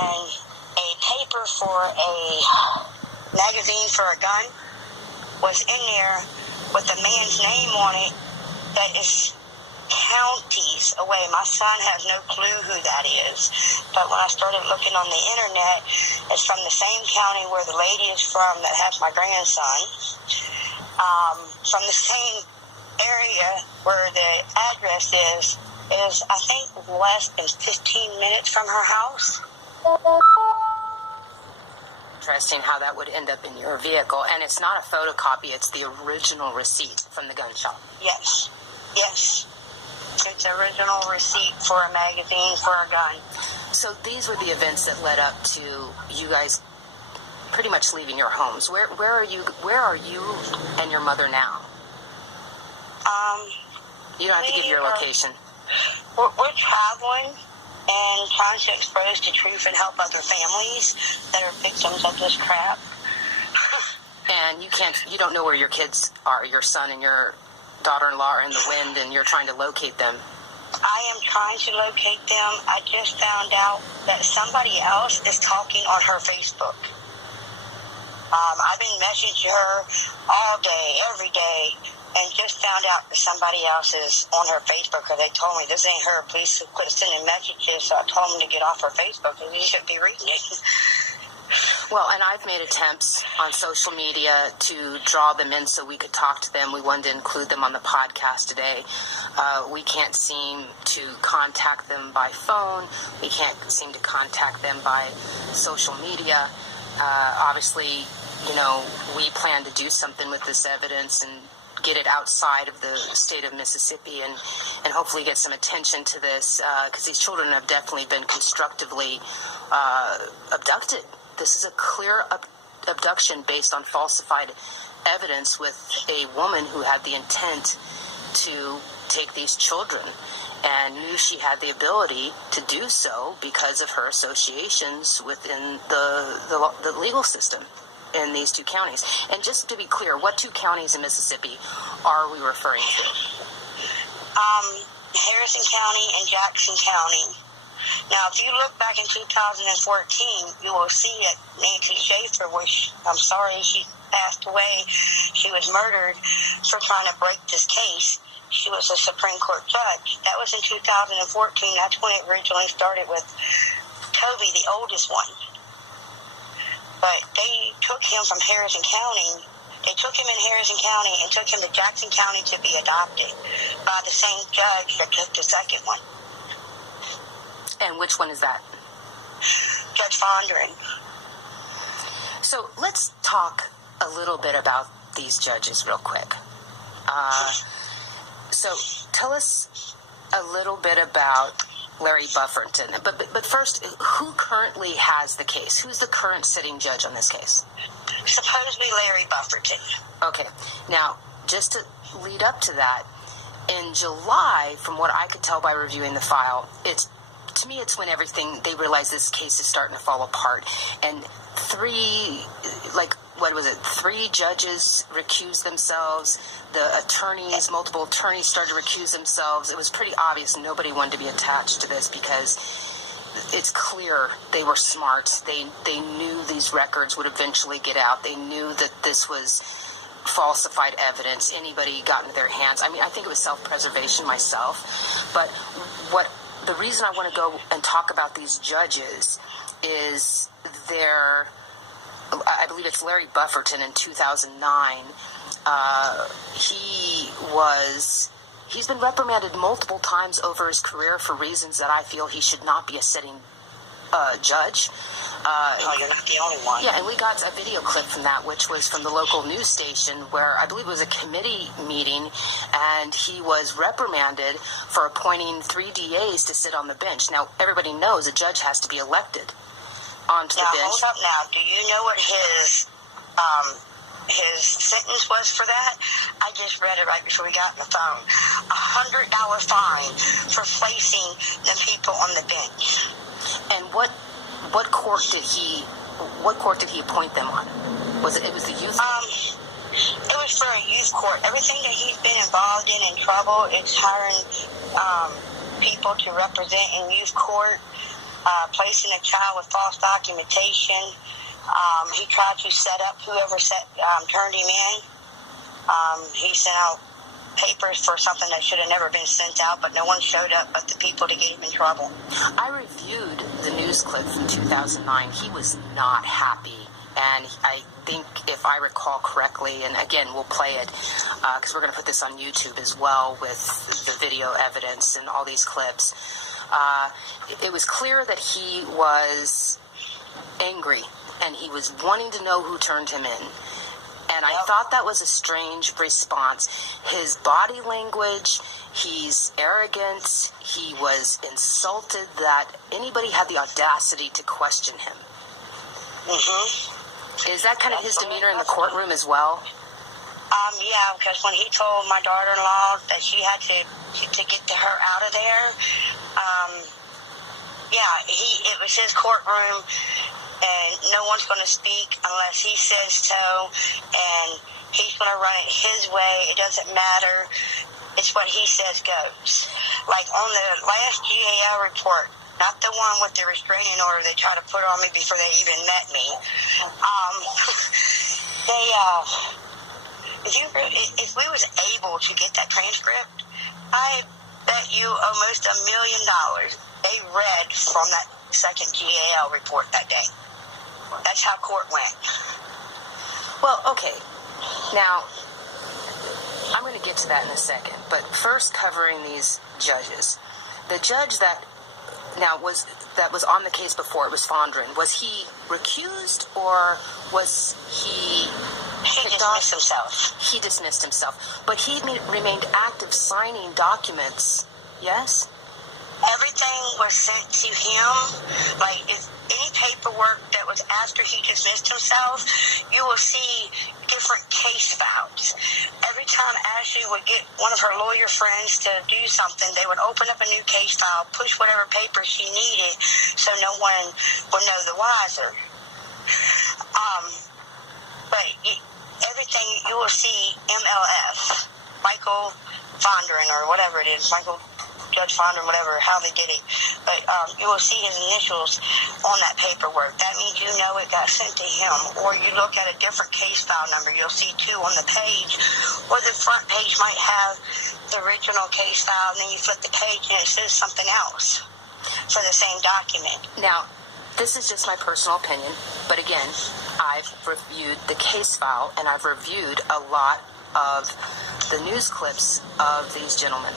and a paper for a magazine for a gun was in there with a man's name on it that is counties away. My son has no clue who that is, but when I started looking on the internet, it's from the same county where the lady is from that has my grandson, from the same area where the address is I think less than 15 minutes from her house. Interesting how that would end up in your vehicle, and it's not a photocopy, it's the original receipt from the gun shop. Yes. It's the original receipt for a magazine for a gun. So these were the events that led up to you guys pretty much leaving your homes. Where are you and your mother now? You don't have to give your location. We're traveling and trying to expose the truth and help other families that are victims of this crap. And you don't know where your kids are, your son and your daughter-in-law are in the wind, and you're trying to locate them. I am trying to locate them. I just found out that somebody else is talking on her Facebook. I've been messaging her all day, every day, and just found out that somebody else is on her Facebook, because they told me, this ain't her, please quit sending messages. So I told them to get off her Facebook, because he shouldn't be reading it. Well, and I've made attempts on social media to draw them in so we could talk to them. We wanted to include them on the podcast today. We can't seem to contact them by phone. We can't seem to contact them by social media. Obviously, we plan to do something with this evidence and get it outside of the state of Mississippi and hopefully get some attention to this, because these children have definitely been constructively abducted. This is a clear abduction based on falsified evidence with a woman who had the intent to take these children and knew she had the ability to do so because of her associations within the legal system in these two counties. And just to be clear, what two counties in Mississippi are we referring to? Harrison County and Jackson County. Now, if you look back in 2014, you will see that Nancy Schaefer, which I'm sorry she passed away, she was murdered for trying to break this case. She was a Supreme Court judge. That was in 2014. That's when it originally started with Toby, the oldest one. But they took him from Harrison County. They took him in Harrison County and took him to Jackson County to be adopted by the same judge that took the second one. And which one is that? Judge Fondren. So let's talk a little bit about these judges real quick. So tell us a little bit about Larry Bufferton. But first, who currently has the case? Who's the current sitting judge on this case? Supposedly Larry Bufferton. Okay. Now, just to lead up to that, in July, from what I could tell by reviewing the file, to me, it's when they realize this case is starting to fall apart. And three judges recused themselves. The multiple attorneys started to recuse themselves. It was pretty obvious nobody wanted to be attached to this because it's clear they were smart. They knew these records would eventually get out. They knew that this was falsified evidence. Anybody got into their hands. I mean, I think it was self-preservation myself. But the reason I want to go and talk about these judges is I believe it's Larry Bufferton in 2009. He's been reprimanded multiple times over his career for reasons that I feel he should not be a sitting judge. You're not the only one. Yeah, and we got a video clip from that, which was from the local news station where I believe it was a committee meeting, and he was reprimanded for appointing 3 DAs to sit on the bench. Now, everybody knows a judge has to be elected onto the bench. Now, hold up now. Do you know what his sentence was for that? I just read it right before we got on the phone. $100 fine for placing the people on the bench. And what court did he appoint them on? It was the youth? It was for a youth court. Everything that he's been involved in trouble, it's hiring people to represent in youth court. placing a child with false documentation. He tried to set up whoever turned him in. He sent out papers for something that should have never been sent out, but no one showed up but the people to get him in trouble. I reviewed the news clip from 2009. He was not happy. And I think, if I recall correctly, and again, we'll play it because we're going to put this on YouTube as well with the video evidence and all these clips. It was clear that he was angry and he was wanting to know who turned him in. And I thought that was a strange response. His body language, he's arrogant, he was insulted that anybody had the audacity to question him. Mm-hmm. Is that kind of his demeanor in the courtroom as well? Yeah, because when he told my daughter-in-law that she had to get her out of there, it was his courtroom, and no one's going to speak unless he says so, and he's going to run it his way. It doesn't matter. It's what he says goes. Like on the last GAL report, not the one with the restraining order they tried to put on me before they even met me. If we was able to get that transcript, I bet you almost $1 million they read from that second GAL report that day. That's how court went. Well, okay. Now, I'm going to get to that in a second, but first covering these judges. The judge that was on the case before, it was Fondren. Was he recused or was he dismissed himself? He dismissed himself. But he remained active signing documents, yes? Everything was sent to him. Like, if any paperwork that was after he dismissed himself, you will see different case files. Every time Ashley would get one of her lawyer friends to do something, they would open up a new case file, push whatever paper she needed, so no one would know the wiser. But everything, you will see MLF, Michael Fondren, or whatever it is, Judge Fondren, whatever, how they did it. But you will see his initials on that paperwork. That means you know it got sent to him. Or you look at a different case file number, you'll see 2 on the page. Or the front page might have the original case file, and then you flip the page and it says something else for the same document. Now, this is just my personal opinion, but again, I've reviewed the case file and I've reviewed a lot of the news clips of these gentlemen.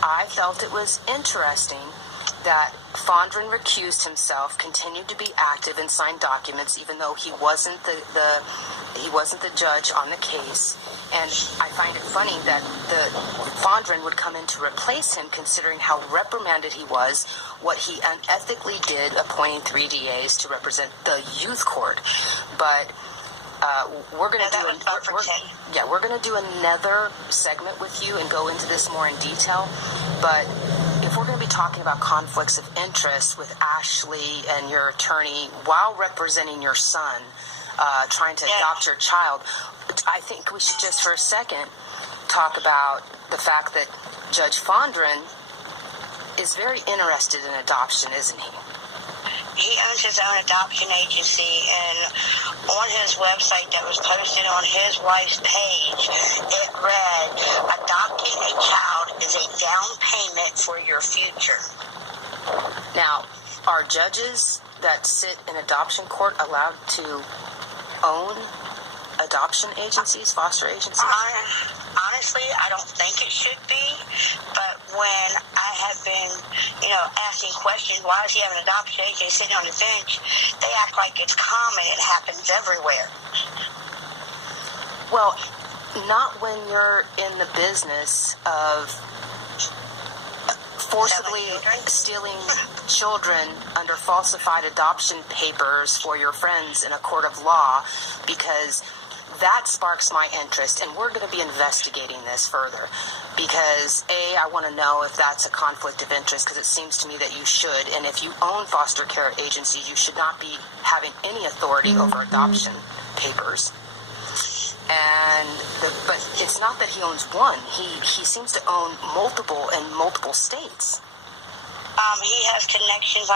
I felt it was interesting that Fondren recused himself, continued to be active and signed documents, even though he wasn't the judge on the case. And I find it funny that the Fondren would come in to replace him, considering how reprimanded he was, what he unethically did, appointing 3 DAs to represent the youth court. But we're going to do another segment with you and go into this more in detail. But if we're going to be talking about conflicts of interest with Ashley and your attorney while representing your son, trying to adopt your child, I think we should just for a second talk about the fact that Judge Fondren is very interested in adoption, isn't he? He owns his own adoption agency, and on his website that was posted on his wife's page, it read, "Adopting a child is a down payment for your future." Now, are judges that sit in adoption court allowed to own adoption agencies, foster agencies? Honestly, I don't think it should be, but when I have been, asking questions, why is he having an adoption agency sitting on the bench, they act like it's common. It happens everywhere. Well, not when you're in the business of forcibly stealing children under falsified adoption papers for your friends in a court of law, because that sparks my interest, and we're going to be investigating this further because, A, I want to know if that's a conflict of interest, because it seems to me that you should, and if you own foster care agencies, you should not be having any authority over adoption papers. But it's not that he owns one. He seems to own multiple in multiple states. He has connections.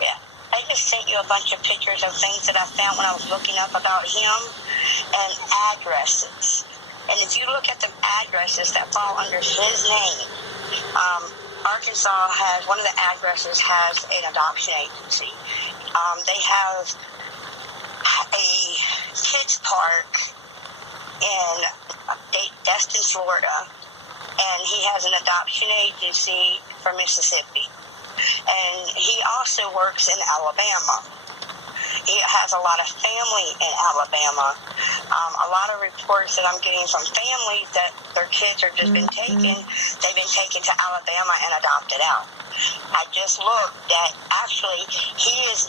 Yeah, I just sent you a bunch of pictures of things that I found when I was looking up about him and addresses. And if you look at the addresses that fall under his name, Arkansas has, one of the addresses has an adoption agency. They have a kids park in Destin, Florida, and he has an adoption agency for Mississippi. And he also works in Alabama. He has a lot of family in Alabama. A lot of reports that I'm getting from families that their kids are just been taken. They've been taken to Alabama and adopted out. I just looked at, actually, he is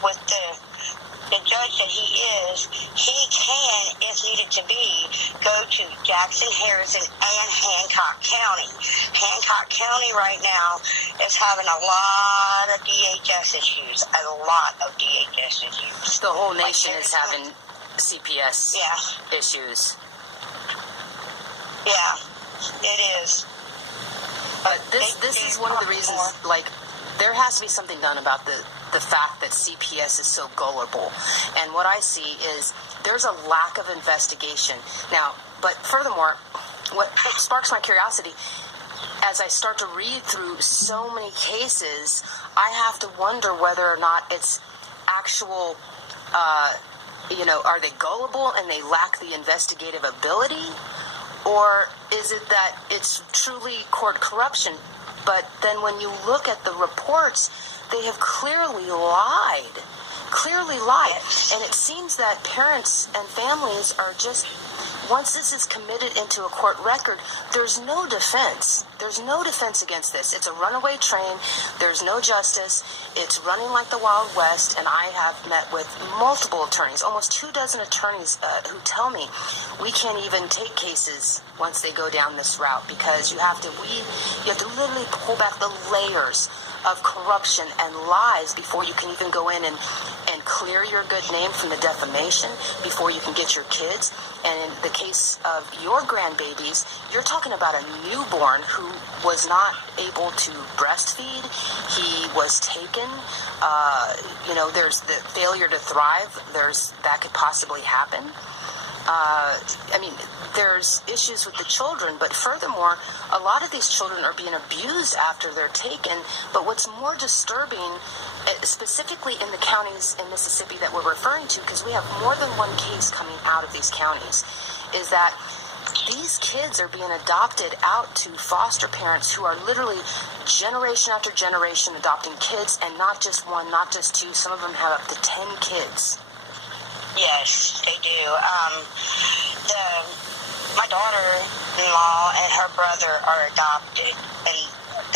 with the judge that he is, he can, if needed to be, go to Jackson, Harrison, and Hancock County. Hancock County right now is having a lot of DHS issues, The whole nation is having CPS issues. Yeah, it is. But this is one of the reasons, like, there has to be something done about the fact that CPS is so gullible. And what I see is there's a lack of investigation. Now, but furthermore, what sparks my curiosity, as I start to read through so many cases, I have to wonder whether or not it's actual, are they gullible and they lack the investigative ability? Or is it that it's truly court corruption? But then when you look at the reports, they have clearly lied. Yes. And it seems that parents and families are just, once this is committed into a court record, there's no defense. There's no defense against this. It's a runaway train. There's no justice. It's running like the Wild West. And I have met with multiple attorneys, almost 24 attorneys who tell me we can't even take cases once they go down this route, because you have to literally pull back the layers of corruption and lies before you can even go in and clear your good name from the defamation, before you can get your kids. And in the case of your grandbabies, you're talking about a newborn who was not able to breastfeed. He was taken. There's the failure to thrive. That could possibly happen. There's issues with the children, but furthermore, a lot of these children are being abused after they're taken. But what's more disturbing, specifically in the counties in Mississippi that we're referring to, because we have more than one case coming out of these counties, is that these kids are being adopted out to foster parents who are literally generation after generation adopting kids, and not just one, not just two. Some of them have up to 10 kids. Yes, they do. My daughter-in-law and her brother are adopted, and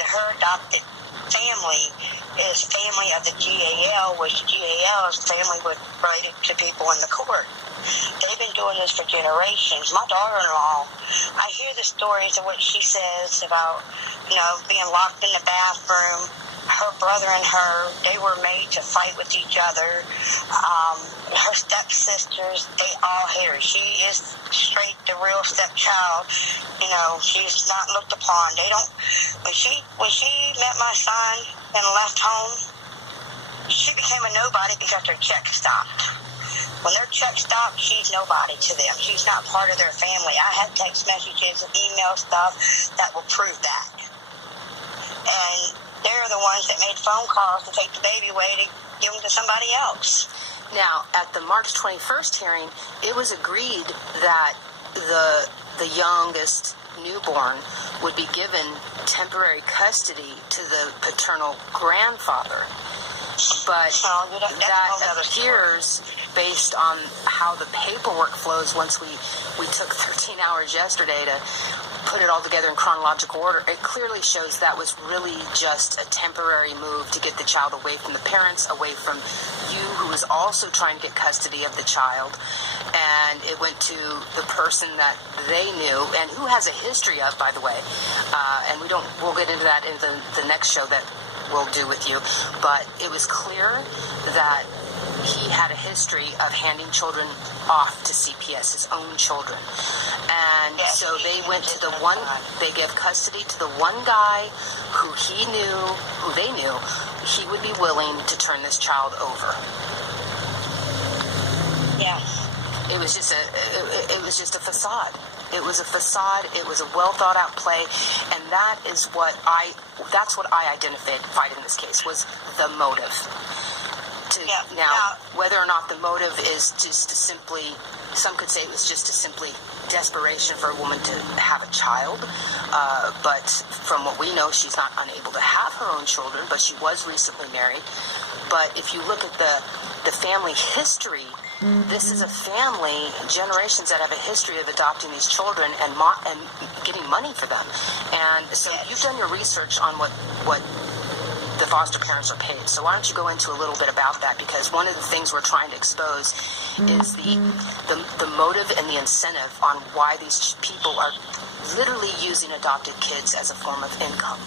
her adopted family is family of the GAL, which GAL is family related to people in the court. They've been doing this for generations. My daughter-in-law, I hear the stories of what she says about, being locked in the bathroom. Her brother and her, they were made to fight with each other. Her stepsisters, they all hate her. She is straight the real stepchild. She's not looked upon. They don't. When she met my son and left home, she became a nobody because their check stopped. When their check stopped, she's nobody to them. She's not part of their family. I have text messages and email stuff that will prove that. And they're the ones that made phone calls to take the baby away to give them to somebody else. Now, at the March 21st hearing, it was agreed that the youngest newborn would be given temporary custody to the paternal grandfather. But that appears, based on how the paperwork flows, once we took 13 hours yesterday to put it all together in chronological order, it clearly shows that was really just a temporary move to get the child away from the parents, away from you, who was also trying to get custody of the child. And it went to the person that they knew and who has a history of, by the way. And we'll get into that in the next show that we'll do with you. But it was clear that he had a history of handing children off to CPS, his own children. And so they went to the one, they gave custody to the one guy who they knew he would be willing to turn this child over. Yeah. It was just a facade. It was a facade. It was a well thought out play, and that's what I identified in this case, was the motive. Now, whether or not the motive is just to simply, some could say it was just a simply desperation for a woman to have a child, but from what we know, she's not unable to have her own children, but she was recently married. But if you look at the family history, this is a family, generations that have a history of adopting these children and getting money for them. And so you've done your research on what the foster parents are paid. So why don't you go into a little bit about that? Because one of the things we're trying to expose is the motive and the incentive on why these people are literally using adopted kids as a form of income.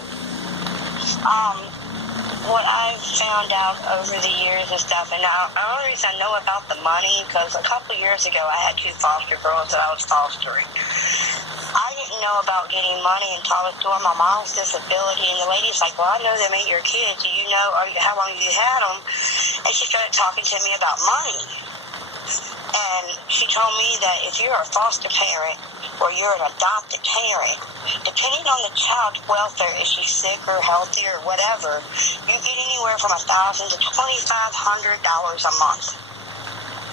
What I've found out over the years and stuff, and now the only reason I know about the money, because a couple of years ago I had 2 foster girls that I was fostering. I didn't know about getting money until I was doing my mom's disability, and the lady's like, well, I know them ain't your kids. Do you know, how long have you had them? And she started talking to me about money. And she told me that if you're a foster parent or you're an adopted parent, depending on the child's welfare, if she's sick or healthy or whatever, you get anywhere from $1,000 to $2,500 a month.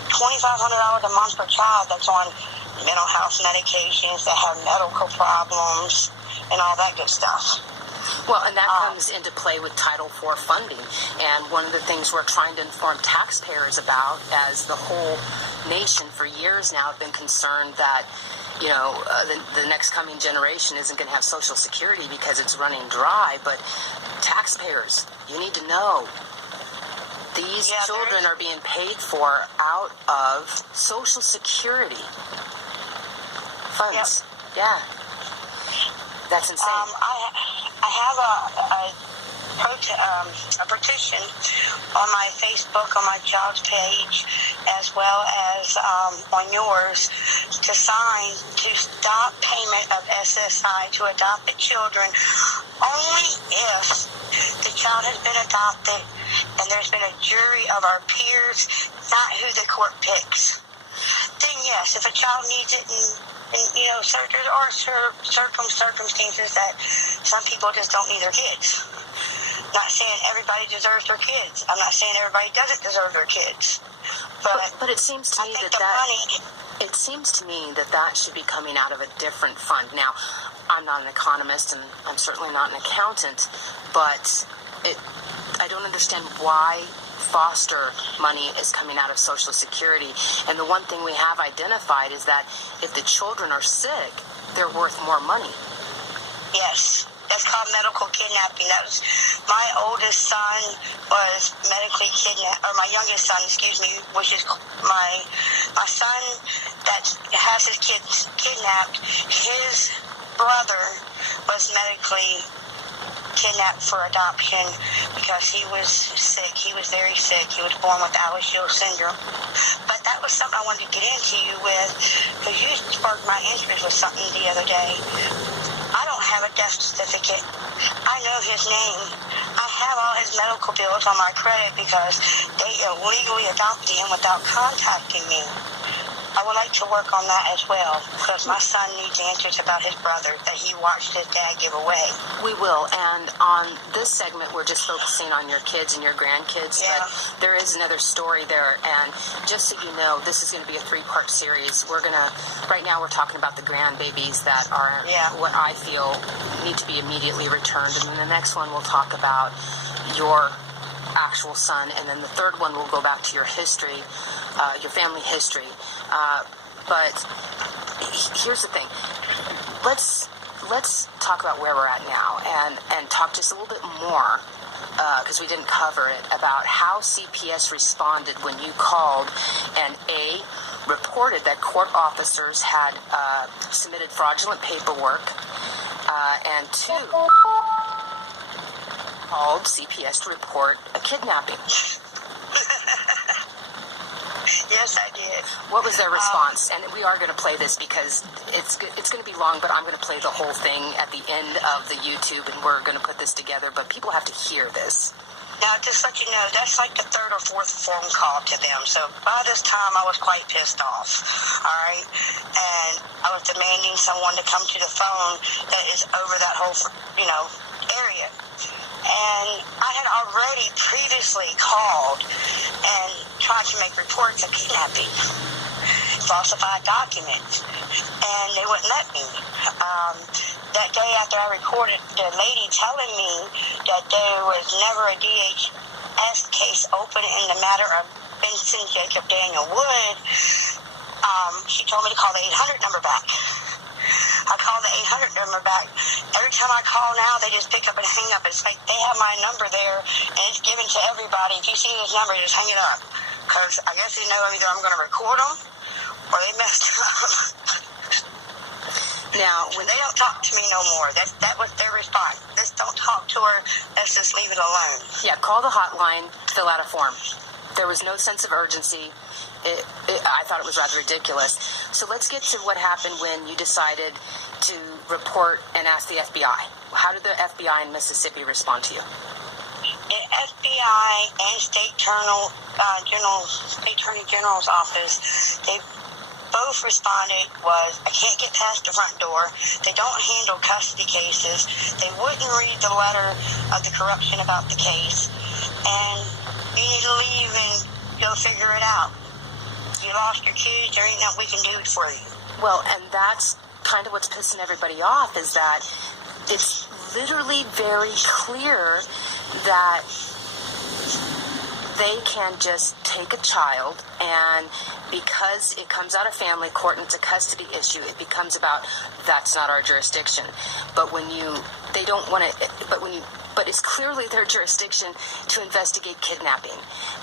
$2,500 a month per child that's on mental health medications, that have medical problems, and all that good stuff. Well, and that comes into play with Title IV funding. And one of the things we're trying to inform taxpayers about, as the whole nation for years now have been concerned that, the next coming generation isn't going to have Social Security because it's running dry. But taxpayers, you need to know, these children are being paid for out of Social Security funds. Yep. Yeah. That's insane. I have a petition on my Facebook, on my child's page, as well as on yours, to sign to stop payment of SSI to adopted children only if the child has been adopted and there's been a jury of our peers, not who the court picks. Then yes, if a child needs it, and there are circumstances that some people just don't need their kids. I'm not saying everybody deserves their kids. I'm not saying everybody doesn't deserve their kids. But it seems to me that should be coming out of a different fund. Now, I'm not an economist, and I'm certainly not an accountant, but I don't understand why foster money is coming out of Social Security. And the one thing we have identified is that if the children are sick, they're worth more money. Yes. That's called medical kidnapping. That was my oldest son was medically kidnapped, or my youngest son, which is my son that has his kids kidnapped. His brother was medically kidnapped for adoption because he was sick. He was very sick. He was born with Alagille syndrome. But that was something I wanted to get into you with, because you sparked my interest with something the other day. I don't have a death certificate. I know his name. I have all his medical bills on my credit because they illegally adopted him without contacting me. I would like to work on that as well, because my son needs answers about his brother that he watched his dad give away. We will, and on this segment, we're just focusing on your kids and your grandkids, but there is another story there, and just so you know, this is going to be a 3-part series. Right now we're talking about the grandbabies that are what I feel need to be immediately returned, and then the next one we'll talk about your actual son, and then the third one will go back to your history, your family history. But here's the thing. Let's talk about where we're at now, and talk just a little bit more, because we didn't cover it, about how CPS responded when you called and reported that court officers had submitted fraudulent paperwork, and 2, called CPS to report a kidnapping. Yes, I did. What was their response? And we are going to play this because it's going to be long, but I'm going to play the whole thing at the end of the YouTube, and we're going to put this together. But people have to hear this. Now, just let you know, that's like the third or fourth phone call to them. So by this time, I was quite pissed off, all right? And I was demanding someone to come to the phone that is over that whole, area. And I had already previously called and tried to make reports of kidnapping, falsified documents, and they wouldn't let me. That day after I recorded the lady telling me that there was never a DHS case open in the matter of Benson Jacob Daniel Wood, she told me to call the 800 number back. I called the 800 number back. Every time I call now, they just pick up and hang up. It's like they have my number there, and it's given to everybody. If you see this number, just hang it up. Because I guess they know either I'm going to record them or they messed up. Now, when they don't talk to me no more, that was their response. Just don't talk to her. Let's just leave it alone. Yeah, call the hotline, fill out a form. There was no sense of urgency. I thought it was rather ridiculous. So let's get to what happened when you decided to report and ask the FBI. How did the FBI in Mississippi respond to you? The FBI and State Attorney General's office, they both responded was, I can't get past the front door. They don't handle custody cases. They wouldn't read the letter of the corruption about the case. And you need to leave and go figure it out. You lost your kids, there ain't nothing we can do for you. Well, and that's kind of what's pissing everybody off, is that it's literally very clear that they can just take a child, and because it comes out of family court and it's a custody issue, it becomes about, that's not our jurisdiction. But when they don't want to, but it's clearly their jurisdiction to investigate kidnapping,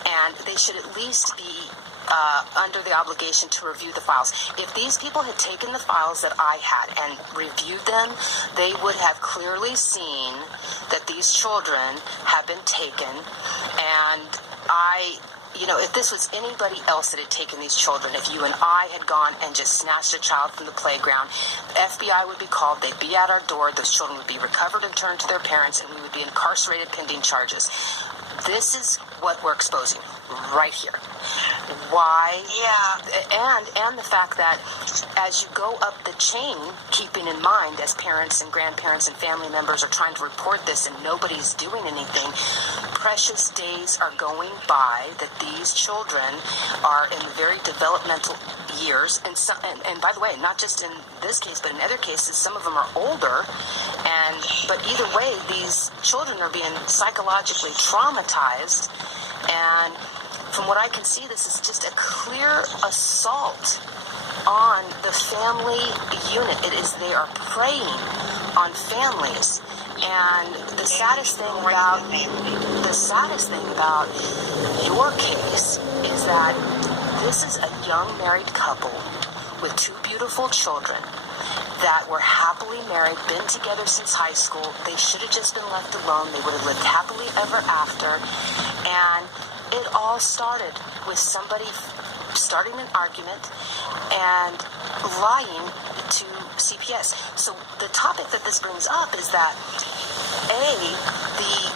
and they should at least be under the obligation to review the files. If these people had taken the files that I had and reviewed them, they would have clearly seen that these children have been taken. And if this was anybody else that had taken these children, if you and I had gone and just snatched a child from the playground, the FBI would be called, they'd be at our door, those children would be recovered and turned to their parents, and we would be incarcerated pending charges. This is what we're exposing right here. Why? Yeah. And the fact that as you go up the chain, keeping in mind as parents and grandparents and family members are trying to report this and nobody's doing anything, precious days are going by that these children are in very developmental years. And by the way, not just in this case, but in other cases, some of them are older. But either way, these children are being psychologically traumatized. And from what I can see, this is just a clear assault on the family unit. They are preying on families. And the saddest thing about your case is that this is a young married couple with two beautiful children that were happily married, been together since high school. They should have just been left alone. They would have lived happily ever after. And it all started with somebody starting an argument and lying to CPS. So the topic that this brings up is that, the